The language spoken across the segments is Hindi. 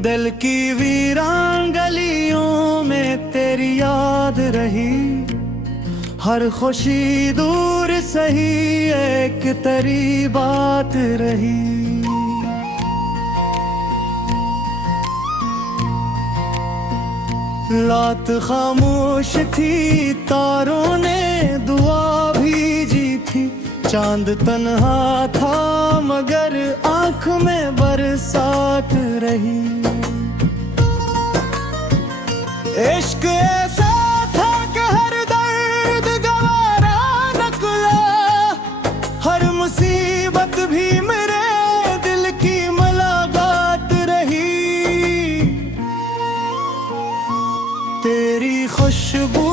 दिल की वीरान गलियों में तेरी याद रही। हर खुशी दूर सही एक तेरी बात रही। रात खामोश थी, तारों ने दुआ भेजी थी। चांद तन्हा था मगर आँख में बरसात रही। इश्क ऐसा था कि हर दर्द गवारा निकला। हर मुसीबत भी मेरे दिल की मुलाकात रही। तेरी खुशबू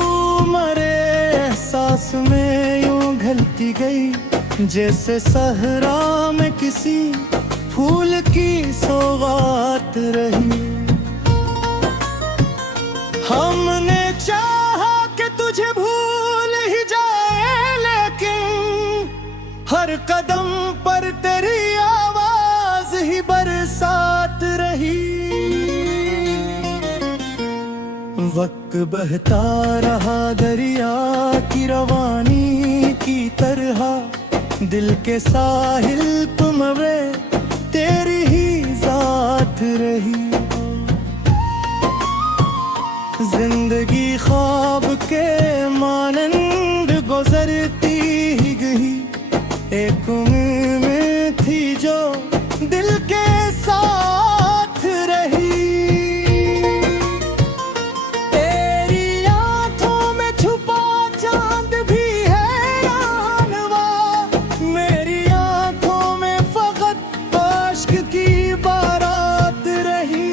मरे एहसास में यूं घुलती गई, जैसे सहरा में किसी फूल की सौगात रही। हमने चाहा कि तुझे भूल ही जाए, लेकिन हर कदम पर तेरी आवाज ही बरसात रही। वक्त बहता रहा दरिया की रवानी की तरह। दिल के साहिल पे मवे तेरी ही जात रही। जिंदगी ख्वाब के मानंद गुजरती ही गई। एक उम्मीद में थी जो दिल के साथ रही। तेरी आंखों में छुपा चांद भी हैरानवा। मेरी आंखों में फकत आश्क की बारात रही।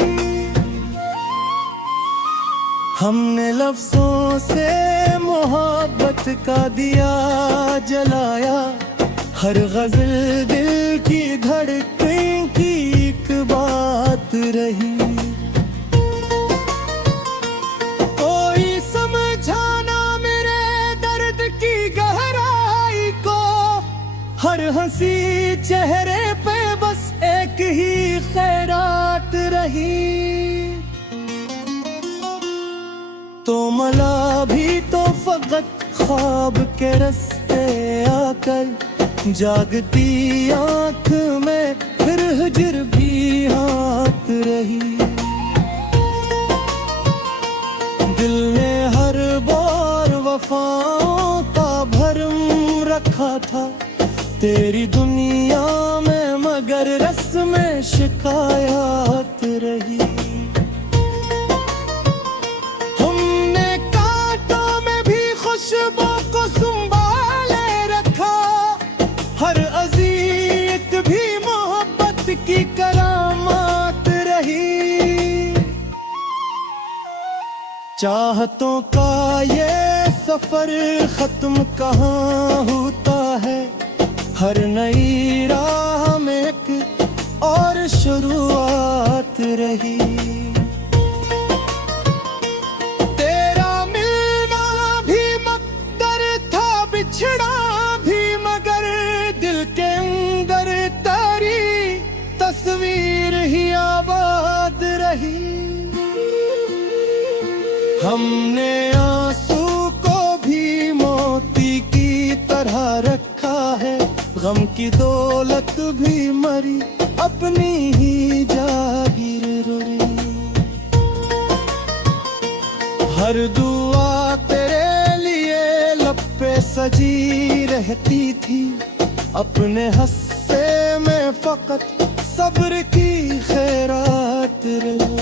हमने लफ्जों से मोहब्बत का दिया जलाया। हर गजल दिल की धड़कन की एक बात रही। कोई समझाना मेरे दर्द की गहराई को। हर हंसी चेहरे पे बस एक ही खैरात रही। तो मला भी तो फकत ख्वाब के रास्ते आकर। जागती आँख में फिर हिजर भी हाथ रही। दिल ने हर बार वफाओं का भरम रखा था। तेरी दुनिया में मगर रस्में शिकायत रही। खुशबू को संभाले रखा। हर अज़ीत भी मोहब्बत की करामात रही। चाहतों का ये सफर खत्म कहाँ होता है। हर नई राह में एक और शुरुआत रही। बिछड़ा भी मगर दिल के अंदर तेरी तस्वीर ही आबाद रही। हमने आंसू को भी मोती की तरह रखा है। गम की दौलत भी मरी अपनी ही जागीर रोई। हर दुआ तेरे पे सजी रहती थी। अपने हस्से में फकत सब्र की खैरात रही।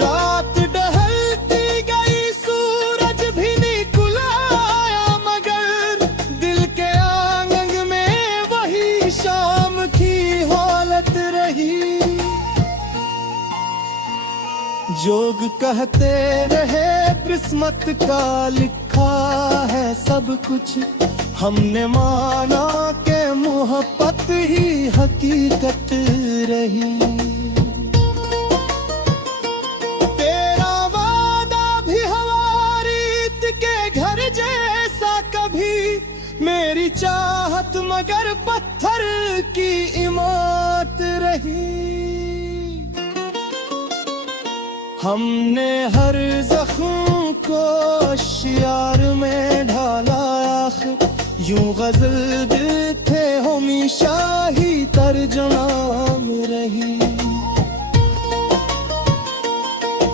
रात ढलती गई, सूरज भी निकल आया, मगर दिल के आंगन में वही शाम की हालत रही। जोग कहते रहे किस्मत का लिखा है सब कुछ। हमने माना के मोहब्बत ही हकीकत रही। तेरा वादा भी हवा रीत के घर जैसा कभी मेरी चाहत मगर पत्थर की इमारत रही। हमने हर जख्म को शियार में ढाला, आखिर यूं गजल दिल थे हमेशा ही तर्जुमा में रही।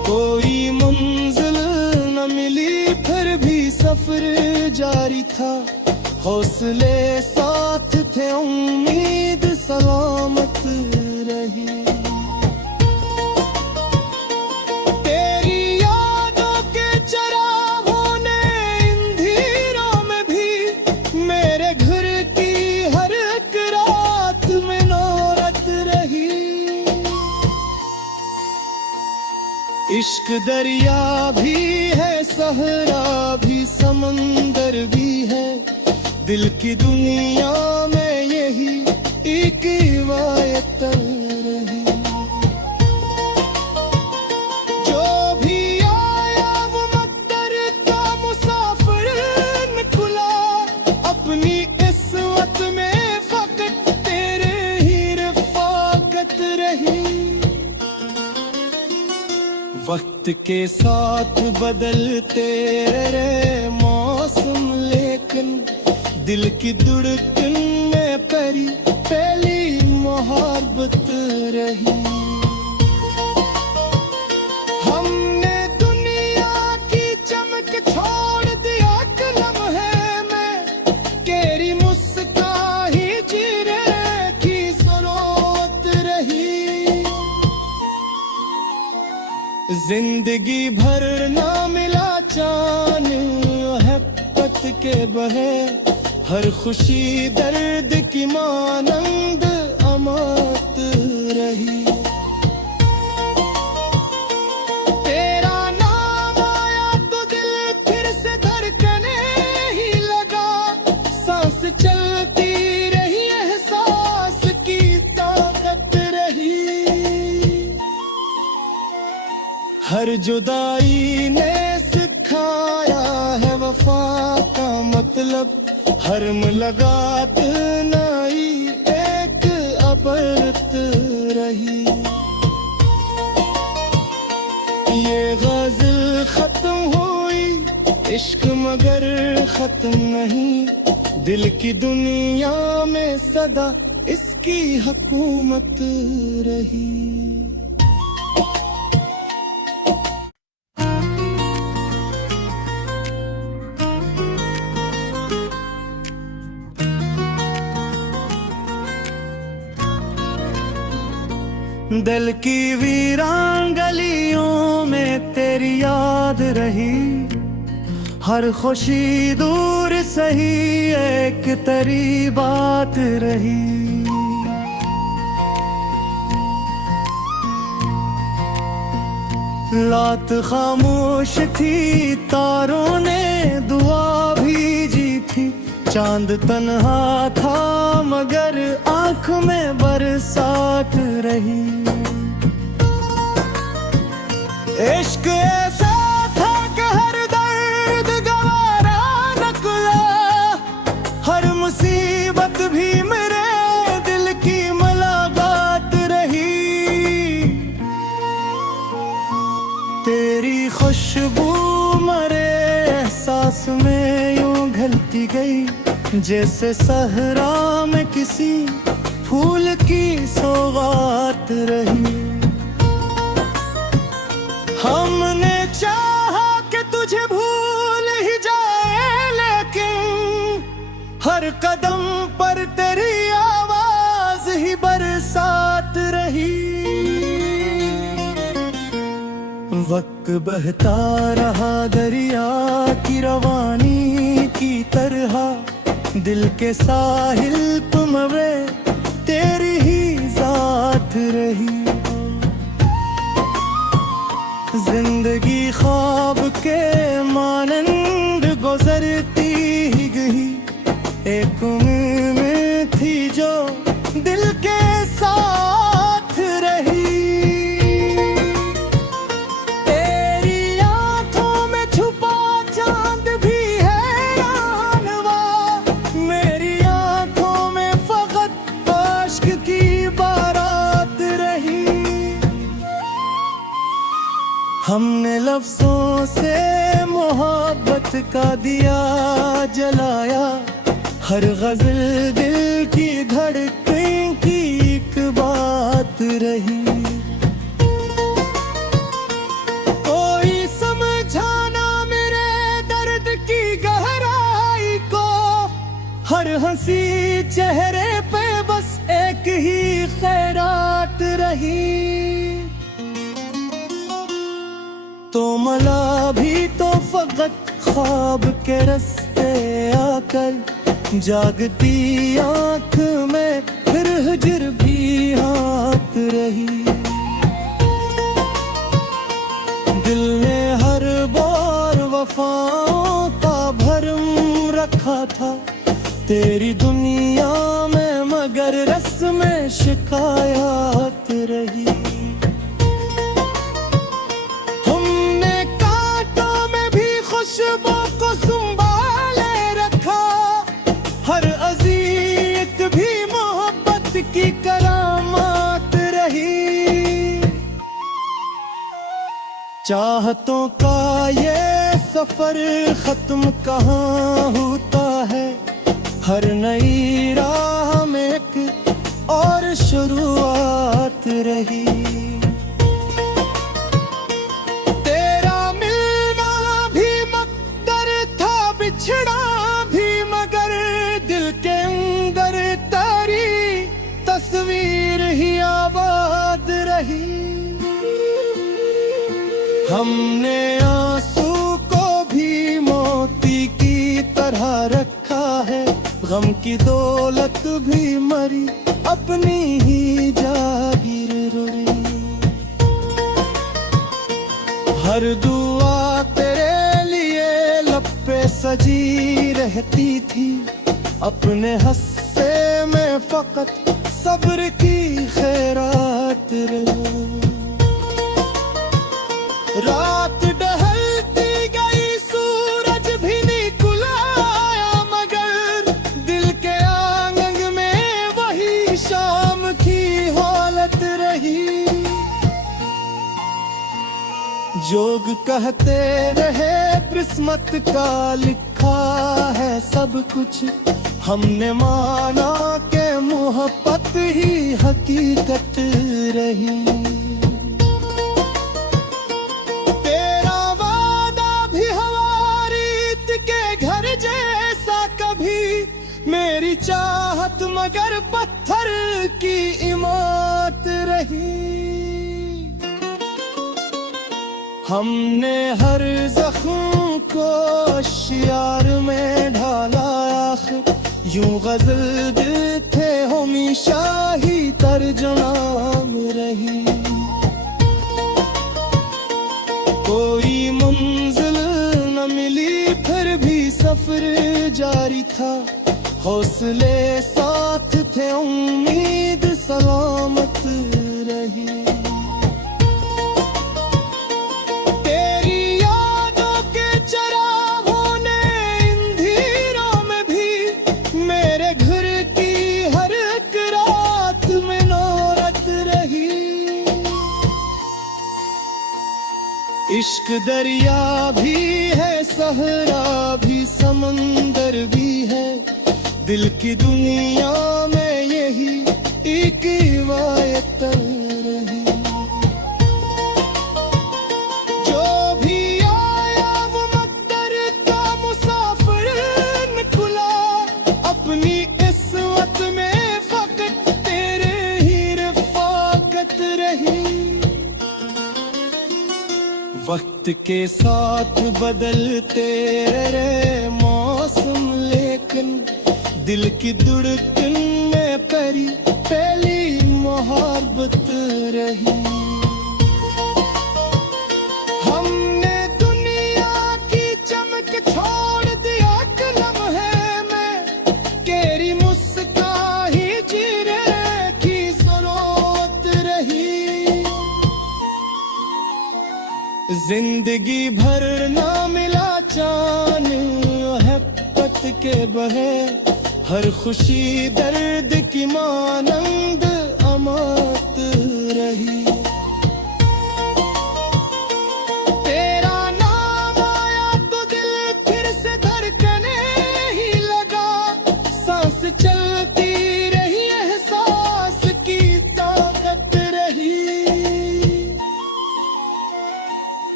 कोई मंजिल न मिली फिर भी सफर जारी था, हौसले साथ थे उम्मीद सलामत रही। तेरी यादों के चरागों ने अंधेरों में भी मेरे घर की हर एक रात में नौरत रही। इश्क दरिया भी है, सहरा भी, समंदर भी है, दिल की दुनिया में यही एक रिवायत रही। जो भी आया वो मकदर का मुसाफिर निकला, अपनी इस्मत में फकत तेरे ही रफ़ाकत रही। वक्त के साथ बदलते रहे मौसम, लेकिन दिल की धड़कन में पहली मोहब्बत रही। हमने दुनिया की चमक छोड़ दिया कलम है में, तेरी मुस्कान ही जीने की ज़रूरत रही। जिंदगी भर ना मिला चान है पत के बहे, हर खुशी दर्द की मानंद अमात रही। तेरा नाम आया तो दिल फिर से धड़कने ही लगा, सांस चलती रही, एहसास की ताकत रही। हर जुदाई ने सिखाया है वफा का मतलब, हर मुलाकात नई एक अबरत रही। ये गज़ल खत्म हुई, इश्क मगर खत्म नहीं, दिल की दुनिया में सदा इसकी हुकूमत रही। दिल की वीरान गलियों में तेरी याद रही, हर खुशी दूर सही एक तेरी बात रही। रात खामोश थी, तारों ने दुआ भेजी थी, चांद तन्हा था मगर आँख में बरसात रही। इश्क ऐसा था कि हर दर्द गवारा निकला, हर मुसीबत भी मेरे दिल की मुलाकात रही। तेरी खुशबू मरे एहसास में यूं घुलती गई, जैसे सहरा में किसी फूल की सौगात रही। हमने चाहा कि तुझे भूल ही जाए, लेकिन हर कदम पर तेरी आवाज ही बरसात रही। वक्त बहता रहा दरिया की रवानी की तरह, दिल के साहिल पे मवे तेरी ही जात रही। जिंदगी ख्वाब के मानंद गुजरती ही गई, एक उम्मीद में थी जो दिल के साथ रही। तेरी आंखों में छुपा चांद भी है जानवा, मेरी हमने लफ्जों से मोहब्बत का दिया जलाया, हर गजल दिल की धड़कन की एक बात रही। कोई समझाना मेरे दर्द की गहराई को, हर हंसी चेहरे पे बस एक ही खैरात रही। तो मला भी तो फकत ख्वाब के रास्ते आकर, जागती आंख में फिर हिजर भी हाथ रही। दिल ने हर बार वफाओं का भरम रखा था तेरी दुनिया में, मगर रस्में शिकायत रही। खुशबू को संभाले रखा, हर अज़ियत भी मोहब्बत की करामात रही। चाहतों का ये सफर खत्म कहाँ होता है, हर नई राह में एक और शुरुआत रही। बिछड़ा भी मगर दिल के अंदर तारी तस्वीर ही आबाद रही। हमने आंसू को भी मोती की तरह रखा है, गम की दौलत भी मरी अपनी ही जागीर रुरी। हर दुआ तेरे पे सजी रहती थी, अपने हस्से में फकत सब्र की खैरात रही। रात ढलती गई सूरज भी निकल आया, मगर दिल के आंगन में वही शाम की हालत रही। जोग कहते रहे किस्मत का लिखा है सब कुछ, हमने माना के मोहब्बत ही हकीकत रही। तेरा वादा भी हवा रीत के घर जैसा, कभी मेरी चाहत मगर पत्थर की इमारत रही। हमने हर जख्म को शियार में ढाला, आखिर यूं गजल दिल थे हमेशा ही तर्जुमा में रही। कोई मंजिल न मिली फिर भी सफर जारी था, हौसले साथ थे उम्मीद सलामत रही। इश्क दरिया भी है, सहरा भी, समंदर भी है, दिल की दुनिया में यही एक रिवायत रही। जो भी आया वो मकदर का मुसाफिर निकला, अपनी इस्मत में फकत तेरे ही रफ़ाकत रही। वक्त के साथ बदलते रहे मौसम, लेकिन दिल की धड़कन में पहली मोहब्बत रही। हमने दुनिया की चमक छोड़ दिया कलम है में, तेरी मुस्कान ही जीने की जरूरत रही। जिंदगी भर ना मिला चान मोहब्बत के बहे, हर खुशी दर्द की मानंद अमात रही।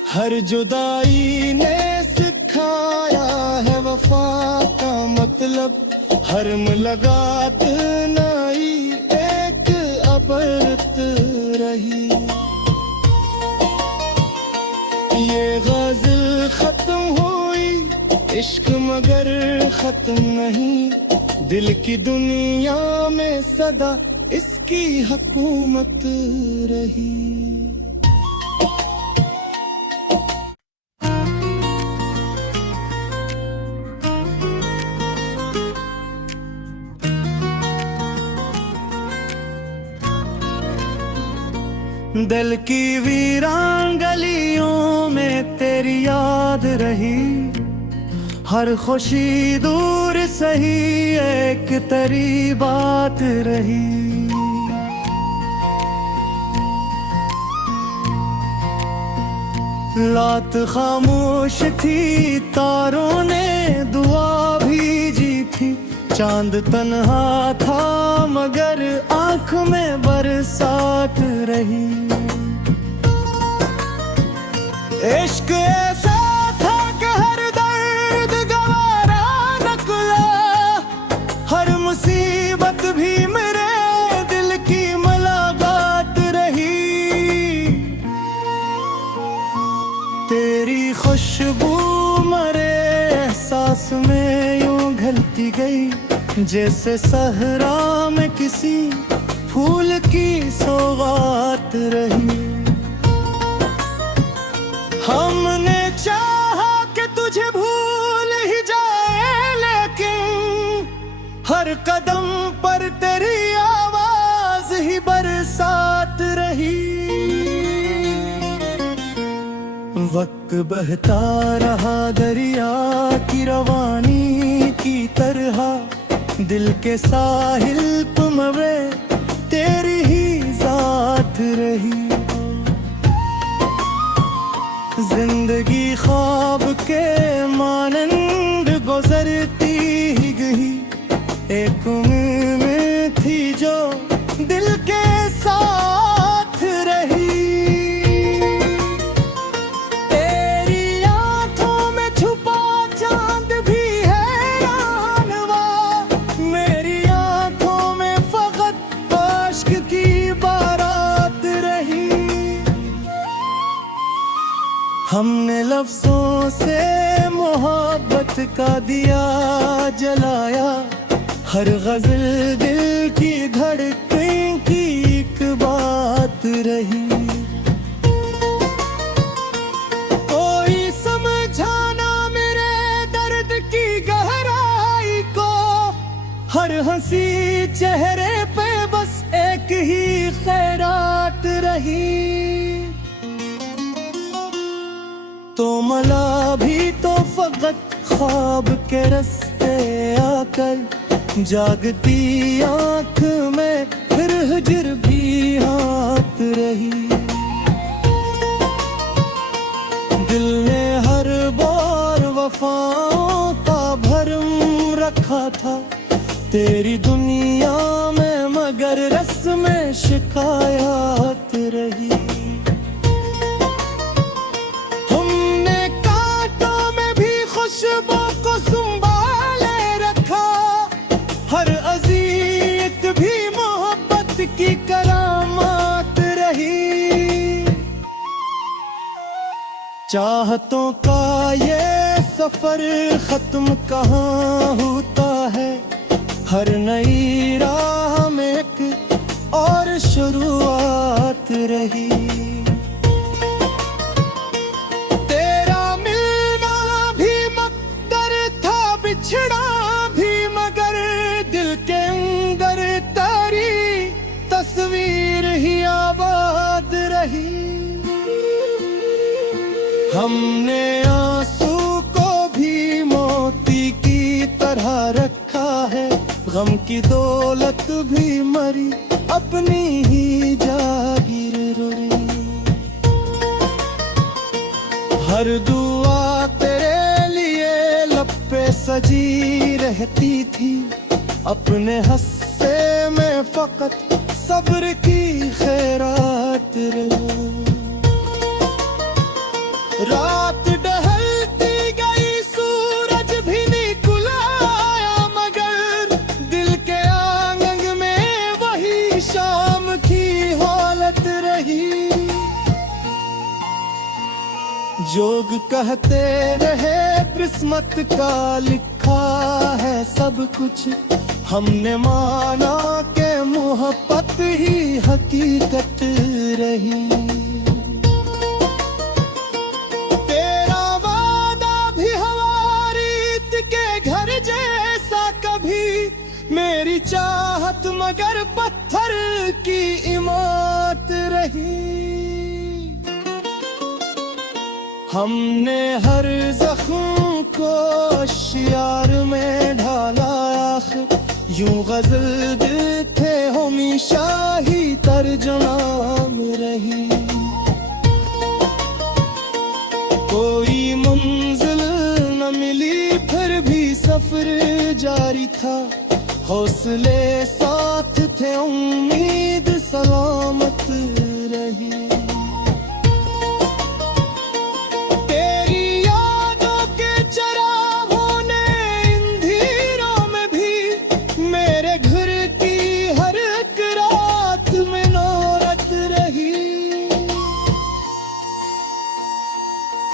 हर जुदाई ने सिखाया है वफा का मतलब, हर मुलाकात नई एक अबरत रही। ये गज़ल खत्म हुई, इश्क मगर खत्म नहीं, दिल की दुनिया में सदा इसकी हुकूमत रही। दिल की वीरान गलियों में तेरी याद रही, हर खुशी दूर सही एक तेरी बात रही। रात खामोश थी, तारों ने दुआ भेजी थी, चांद तन्हा था मगर आँख में बरसात रही। इश्क ऐसा था कि हर दर्द गवारा निकला, हर मुसीबत भी मेरे दिल की मुलाकात रही। तेरी खुशबू मरे एहसास में यूं घुलती गई, जैसे सहरा में किसी फूल की सौगात रही। हमने चाहा कि तुझे भूल ही जाए, लेकिन हर कदम पर तेरी आवाज ही बरसात रही। वक्त बहता रहा दरिया की रवानी की तरह, दिल के साहिल पे मवे तेरी ही जात रही। जिंदगी ख्वाब के मानंद गुजरती ही गई, एक उम्मीद थी जो दिल के साथ रही। तेरी आंखों में छुपा चांद भी हैरानवा, मेरी आंखों में फकत आश्क की बारात रही। हमने लफ्जों से मोहब्बत का दिया जलाया, हर गजल दिल की धड़कन की एक बात रही। कोई समझाना मेरे दर्द की गहराई को, हर हंसी चेहरे पे बस एक ही खैरात रही। तो मला भी तो फकत ख्वाब के रास्ते आकर, जागती आँख में फिर हिजर भी हाथ रही। दिल ने हर बार वफाओं का भरम रखा था, तेरी दुनिया में मगर रस्में शिकायत रही। खुशबू को संभाले रखा, हर अज़ियत भी मोहब्बत की करामात रही। चाहतों का ये सफर खत्म कहाँ होता है, हर नई राह में एक और शुरुआत रही। बिछड़ा भी मगर दिल के अंदर तारी तस्वीर ही आबाद रही। हमने आंसू को भी मोती की तरह रखा है, गम की दौलत भी मरी अपनी ही जागीर रोई। हर दुआ तेरे पे सजी रहती थी, अपने हस्से में फकत सब्र की खैरात रही। रात ढलती गई, सूरज भी निकल आया, मगर दिल के आंगन में वही शाम की हालत रही। जोग कहते रहे किस्मत का लिखा है सब कुछ, हमने माना के मोहब्बत ही हकीकत रही। तेरा वादा भी हवा रीत के घर जैसा, कभी मेरी चाहत मगर पत्थर की इमारत रही। हमने हर जख्म को शियार में ढाला, आखिर यूं गजल दिल थे हमेशा ही तर्जुमा में रही। कोई मंजिल न मिली फिर भी सफर जारी था, हौसले साथ थे उम्मीद सलामत रही।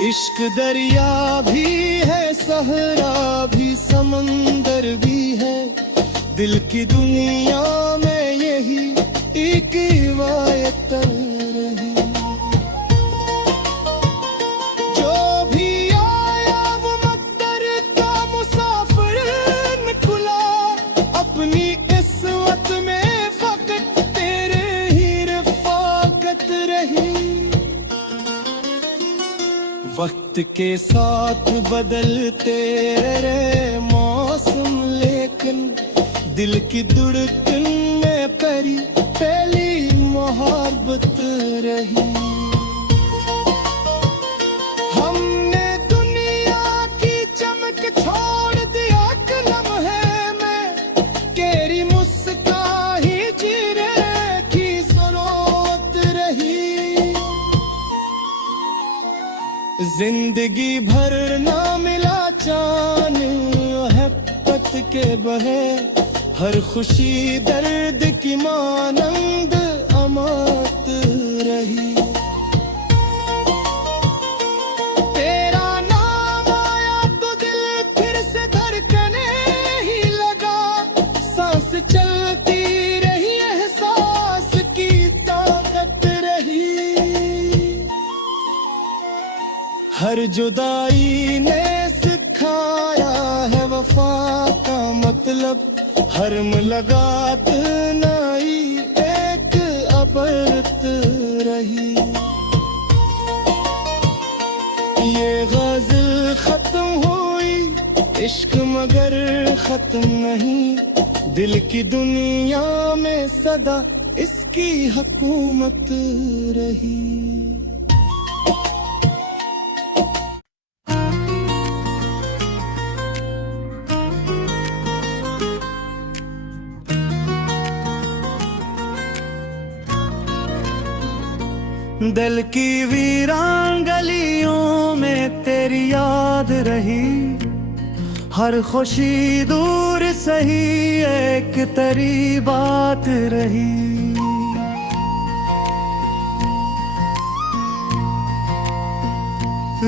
इश्क दरिया भी है, सहरा भी, समंदर भी है, दिल की दुनिया में यही एक रिवायत रही। जो भी आया वो मकदर का मुसाफिर निकला, अपनी किस्मत में फकत तेरे ही रफ़ाकत रही। वक्त के साथ बदलते रहे मौसम, लेकिन दिल की धड़कन में पहली मोहब्बत रही। हमने दुनिया की चमक छोड़ दिया कलम है में, तेरी मुस्कान ही जीने की जरूरत रही। जिंदगी भर ना मिला चान मोहब्बत के बहे, हर खुशी दर्द की मानंद अमात रही। तेरा नाम आया तो दिल फिर से धड़कने ही लगा, सांस चलती रही, एहसास की ताकत रही। हर जुदाई ने सिखाया है वफा का मतलब, हर मुलाकात नई एक अबरत रही। ये गज़ल खत्म हुई, इश्क मगर खत्म नहीं, दिल की दुनिया में सदा इसकी हुकूमत रही। दिल की वीरान गलियों में तेरी याद रही, हर खुशी दूर सही एक तेरी बात रही।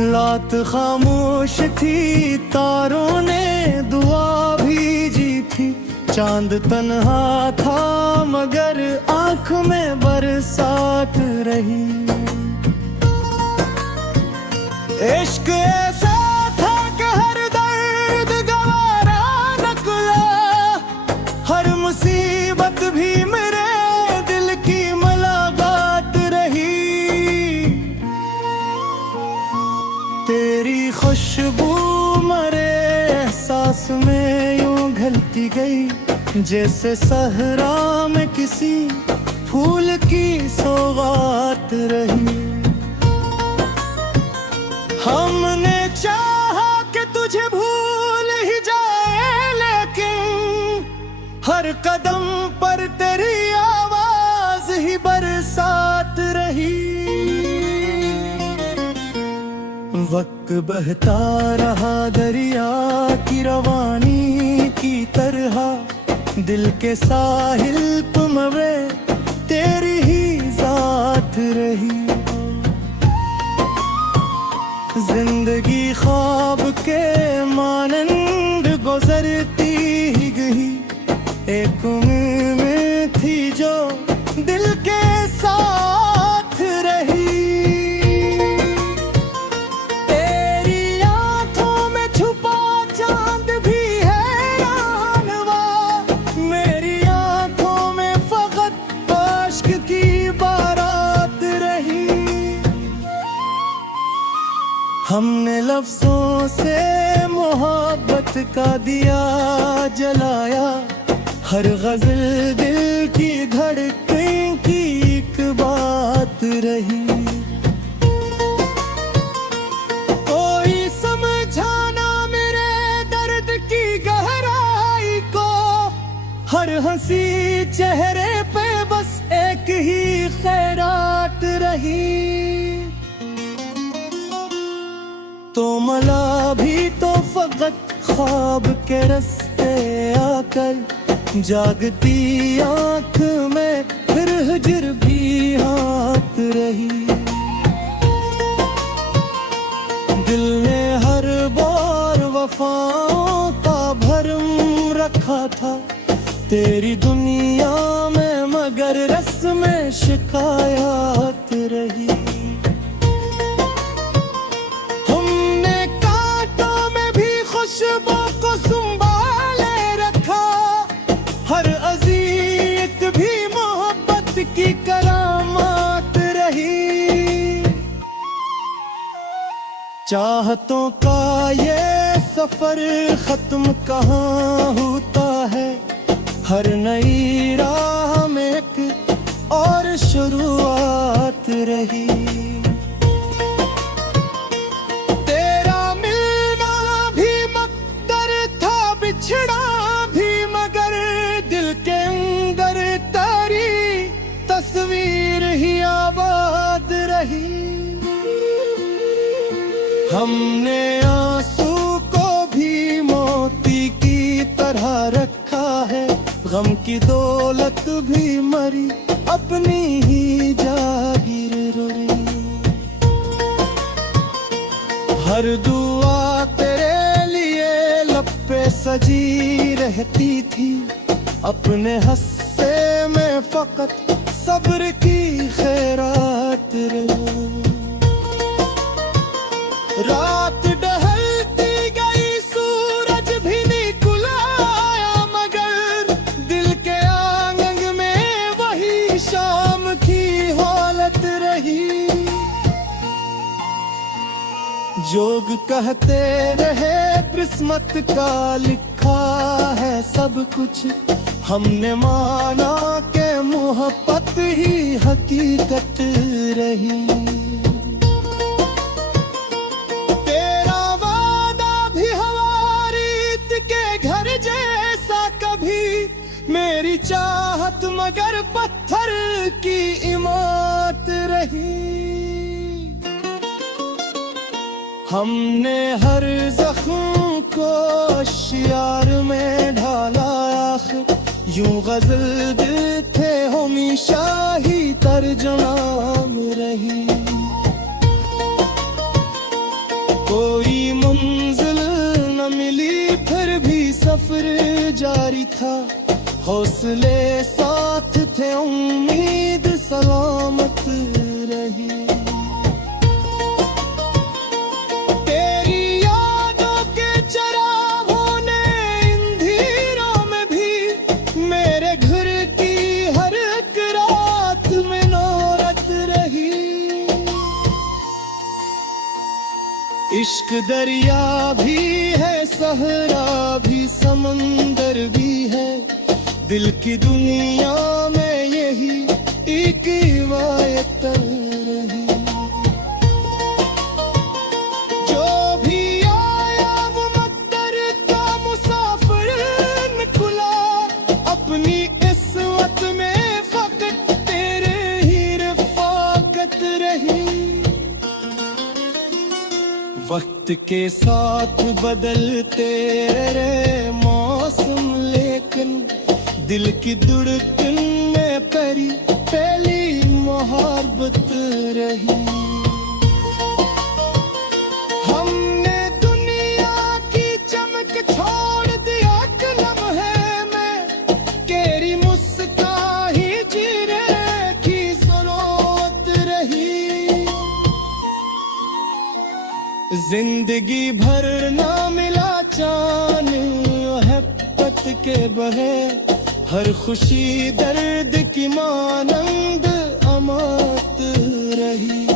रात खामोश थी, तारों ने दुआ भेजी थी, चांद तन्हा था मगर आँख में बरसात रही। इश्क ऐसा था कि हर दर्द गवारा निकला, हर मुसीबत भी मेरे दिल की मुलाकात रही। तेरी खुशबू मरे एहसास में यूं घुलती गई, जैसे सहरा में किसी फूल की सौगात रही। हमने चाहा कि तुझे भूल ही जाए, लेकिन हर कदम पर तेरी आवाज ही बरसात रही। वक्त बहता रहा दरिया की रवानी की तरह, दिल के साहिल तुमरे तेरी ही जात रही। जिंदगी ख्वाब के मानंद गुजरती ही गई, एक उम्मीद थी जो दिल के साथ रही। तेरी आंखों में छुपा चांद भी हैरानवा, मेरी आंखों में फकत आश्क की बारात रही। हमने लफ्जों से मोहब्बत का दिया जलाया, हर गजल दिल की धड़कन की एक बात रही। कोई समझाना मेरे दर्द की गहराई को, हर हंसी चेहरे पे बस एक ही खैरात रही। तो मला भी तो फकत ख्वाब के रास्ते आकर, जागती आंख में फिर हिजर भी हाथ रही। दिल ने हर बार वफाओं का भरम रखा था, तेरी दुनिया में मगर रस्में शिकायत रही। हमने कांटों में भी खुशबू को संभाले रखा, हर अज़ियत भी मोहब्बत की करामात रही। चाहतों का ये सफर खत्म कहाँ होता है, हर नई राह में एक और शुरुआत रही। तेरा मिलना भी मकदर था, बिछड़ा भी मगर दिल के अंदर तेरी तस्वीर ही आबाद रही। हमने आंसू को भी मोती की तरह रखा है, गम की दौलत भी मरी अपनी ही जागीर रोई। हर दुआ तेरे लिए लब पे सजी रहती थी, अपने हस्से में फकत सब्र की खैरात रही। रात ढलती गई सूरज भी निकल आया, मगर दिल के आंगन में वही शाम की हालत रही। जोग कहते रहे किस्मत का लिखा है सब कुछ, हमने माना के मोहब्बत ही हकीकत रही। तेरा वादा भी हवा रीत के घर जैसा, कभी मेरी चाहत मगर पत्थर की इमारत रही। हमने हर जख्म को शियार में ढाला, आखिर यूं गजल दिल थे हमेशा ही तर्जुमा में रही। कोई मंजिल न मिली फिर भी सफर जारी था, हौसले साथ थे उम्मीद सलामत रही। इश्क दरिया भी है, सहरा भी, समंदर भी है, दिल की दुनिया में यही एक रिवायत रही। जो भी आया वो मकदर का मुसाफिर निकला, अपनी इस्मत में फकत तेरे ही रफाकत रही। वक्त के साथ बदलते रहे मौसम, लेकिन दिल की धड़कन में पहली मोहब्बत रही। हमने दुनिया की चमक छोड़ दिया कलम है में, तेरी मुस्कान ही जीने की जरूरत रही। जिंदगी भर ना मिला चान मोहब्बत के बहे, हर खुशी दर्द की मानंद अमात रही।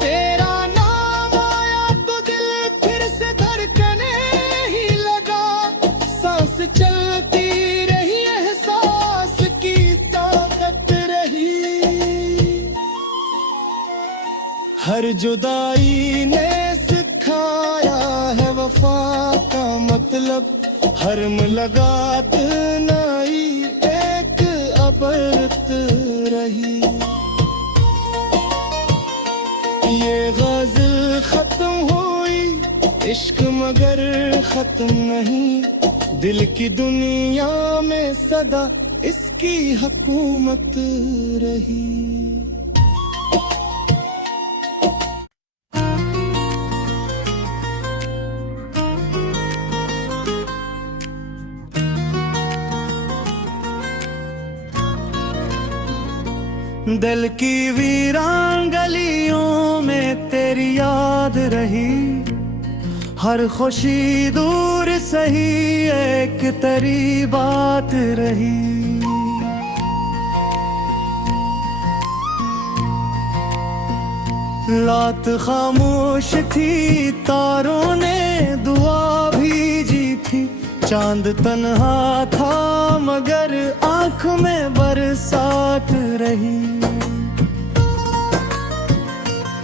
तेरा नाम आया तो दिल फिर से धड़कने ही लगा, सांस चलती रही एहसास की ताकत रही। हर जुदाई ने सिखाया है वफा का मतलब, हर मुलाकात नई एक अबरत रही। ये गज़ल खत्म हुई, इश्क मगर खत्म नहीं, दिल की दुनिया में सदा इसकी हुकूमत रही। दिल की वीरान गलियों में तेरी याद रही, हर खुशी दूर सही एक तेरी बात रही। रात खामोश थी, तारों ने दुआ भेजी थी, चांद तन्हा था मगर आँख में बरसात रही।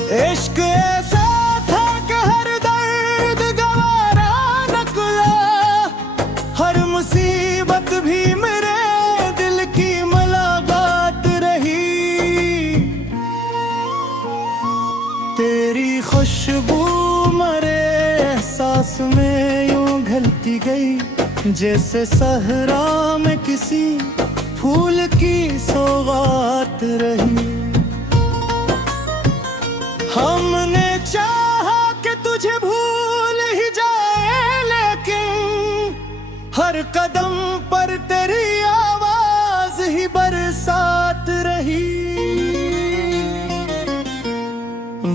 इश्क ऐसा था कि हर दर्द गवारा निकला, हर मुसीबत भी मेरे दिल की मुलाकात रही। तेरी खुशबू मरे एहसास में यूं घुलती गई, जैसे सहरा में किसी फूल की सौगात रही। हमने चाहा कि तुझे भूल ही जाए, लेकिन हर कदम पर तेरी आवाज ही बरसात रही।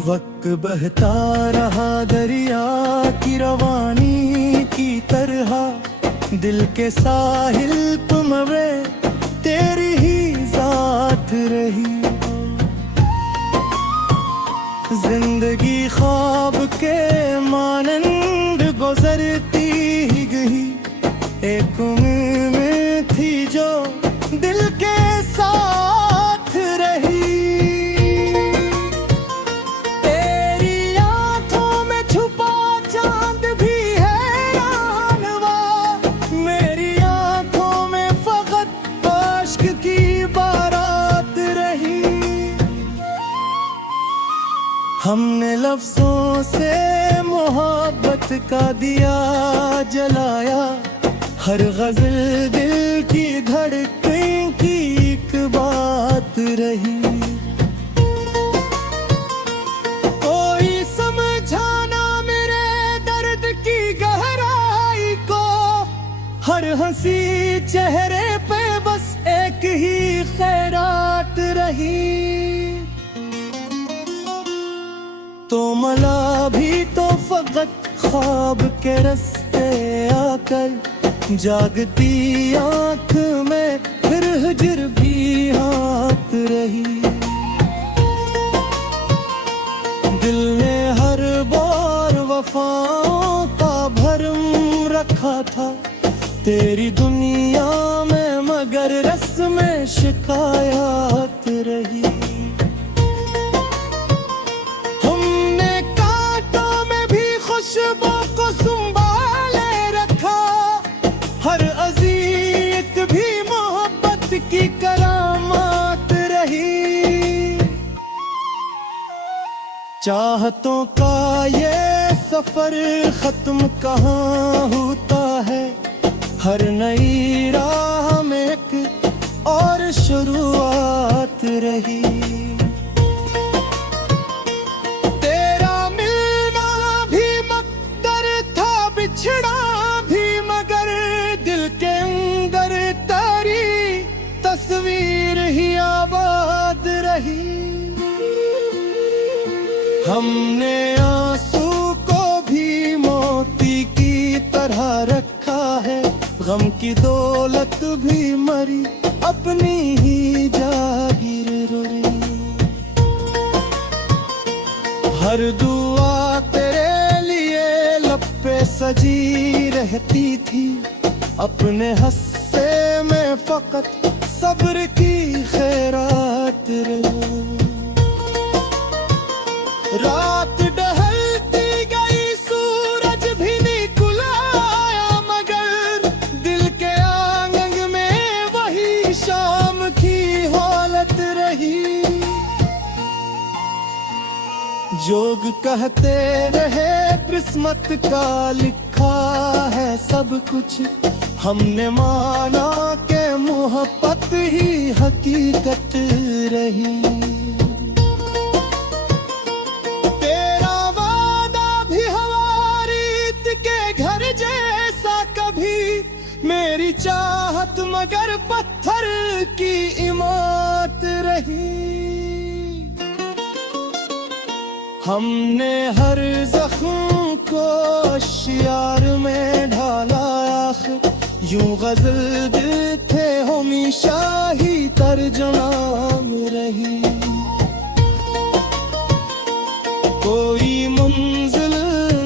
वक्त बहता रहा दरिया की रवानी की तरह, दिल के साहिल पे मवे तेरी ही जात रही। जिंदगी ख्वाब के मानंद गुजरती ही गई, एक उम्मीद में थी जो दिल के साथ रही। तेरी आंखों में छुपा चांद भी है जानवा, मेरी आंखों में फकत आश्क की बारात रही। हमने लफ्जों से मोहब्बत का दिया जलाया, हर गजल दिल की धड़कन की एक बात रही। कोई समझाना मेरे दर्द की गहराई को, हर हंसी चेहरे पे बस एक ही खैरात रही। तो मला भी तो फकत ख्वाब के रास्ते आकर, जागती आँख में फिर हिजर भी हाथ रही। दिल ने हर बार वफाओं का भरम रखा था, तेरी दुनिया में मगर रस्में शिकायत रही। खुशबू को संभाले रखा, हर अज़ियत भी मोहब्बत की करामात रही। चाहतों का ये सफर खत्म कहाँ होता है, हर नई राह में एक और शुरुआत रही। तेरा मिलना भी मकदर था, बिछड़ा भी मगर दिल के अंदर तेरी तस्वीर ही आबाद रही। हमने आंसू को भी मोती की तरह रखा है, गम की दौलत भी मरी अपनी ही जागीर रोई। हर दुआ तेरे लिए लब पे सजी रहती थी, अपने हस्से में फकत सब्र की खैरात रही। रात ढलती गई, सूरज भी निकल आया, मगर दिल के आंगन में वही शाम की हालत रही। जोग कहते रहे किस्मत का लिखा है सब कुछ, हमने माना के मोहब्बत ही हकीकत रही। मेरी चाहत मगर पत्थर की इमारत रही। हमने हर जख्म को शियार में ढाला, आखिर यूं गजल दिल थे हमेशा ही तर्जुमा में रही। कोई मंजिल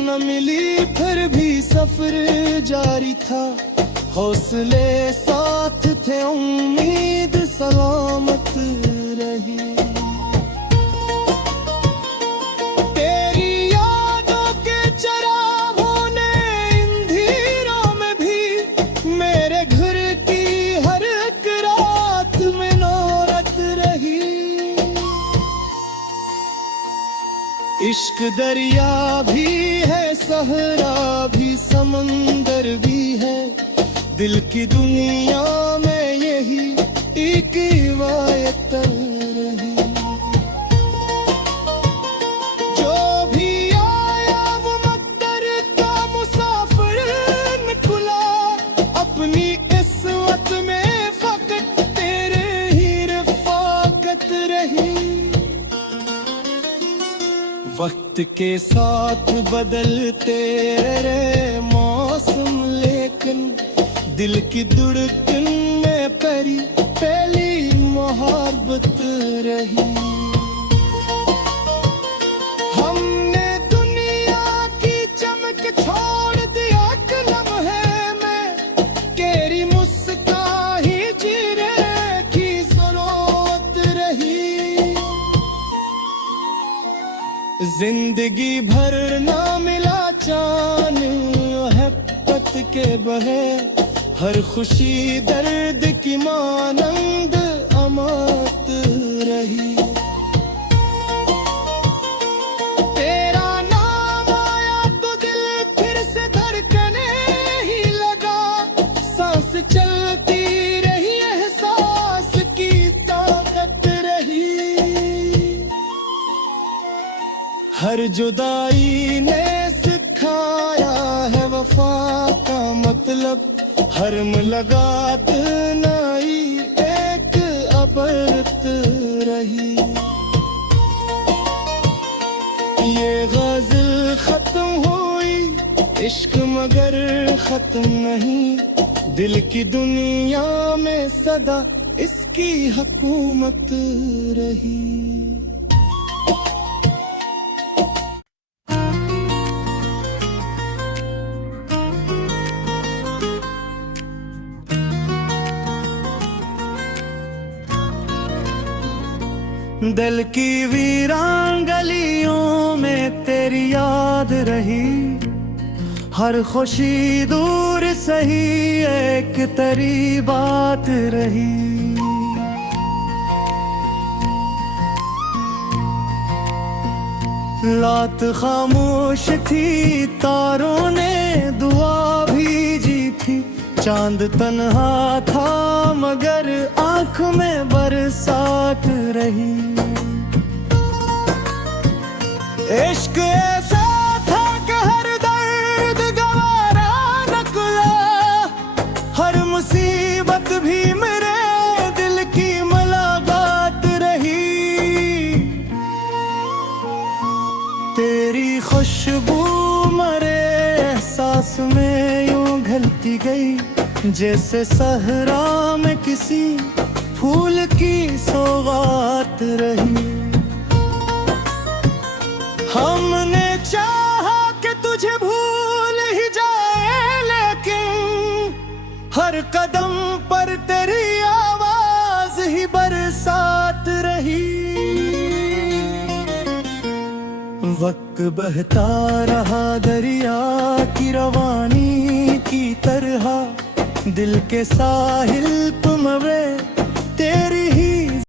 न मिली फिर भी सफर जारी था, हौसले साथ थे उम्मीद सलामत रही। तेरी यादों के चरागों ने अंधेरों में भी मेरे घर की हर एक रात में नौरत रही। इश्क दरिया भी है, सहरा भी, समंदर भी है, दिल की दुनिया में यही एक रिवायत रही। जो भी आया वो मकदर का मुसाफिर निकला, अपनी इस्मत में फकत तेरे ही रफ़ाकत रही। वक्त के साथ बदलते रहे मौसम, लेकिन दिल की धड़कन में पहली मोहब्बत रही। हमने दुनिया की चमक छोड़ दिया कलम है में, तेरी मुस्कान ही जीने की जरूरत रही। जिंदगी भर ना मिला चान मोहब्बत के बहे, हर खुशी दर्द की मानंद अमात रही। तेरा नाम आया तो दिल फिर से धड़कने ही लगा, सांस चलती रही, एहसास की ताकत रही। हर जुदाई ने सिखाया है वफा का मतलब, हर मुलाकात नई एक अबरत रही। ये गज़ल खत्म हुई, इश्क मगर खत्म नहीं, दिल की दुनिया में सदा इसकी हुकूमत रही। दिल की वीरान गलियों में तेरी याद रही, हर खुशी दूर सही एक तेरी बात रही। रात खामोश थी, तारों ने दुआ भेजी थी। चांद तन्हा था मगर आंख में बरसात रही। इश्क ऐसा था कि हर दर्द गवारा निकला, हर मुसीबत भी मेरे दिल की मुलाकात रही। तेरी खुशबू मरे एहसास में यूं घुलती गई, जैसे सहरा में किसी फूल की सौगात रही। हमने चाहा कि तुझे भूल ही जाए, लेकिन हर कदम पर तेरी आवाज ही बरसात रही। वक्त बहता रहा दरिया की रवानी की तरह, दिल के साहिल पे मवे तेरी ही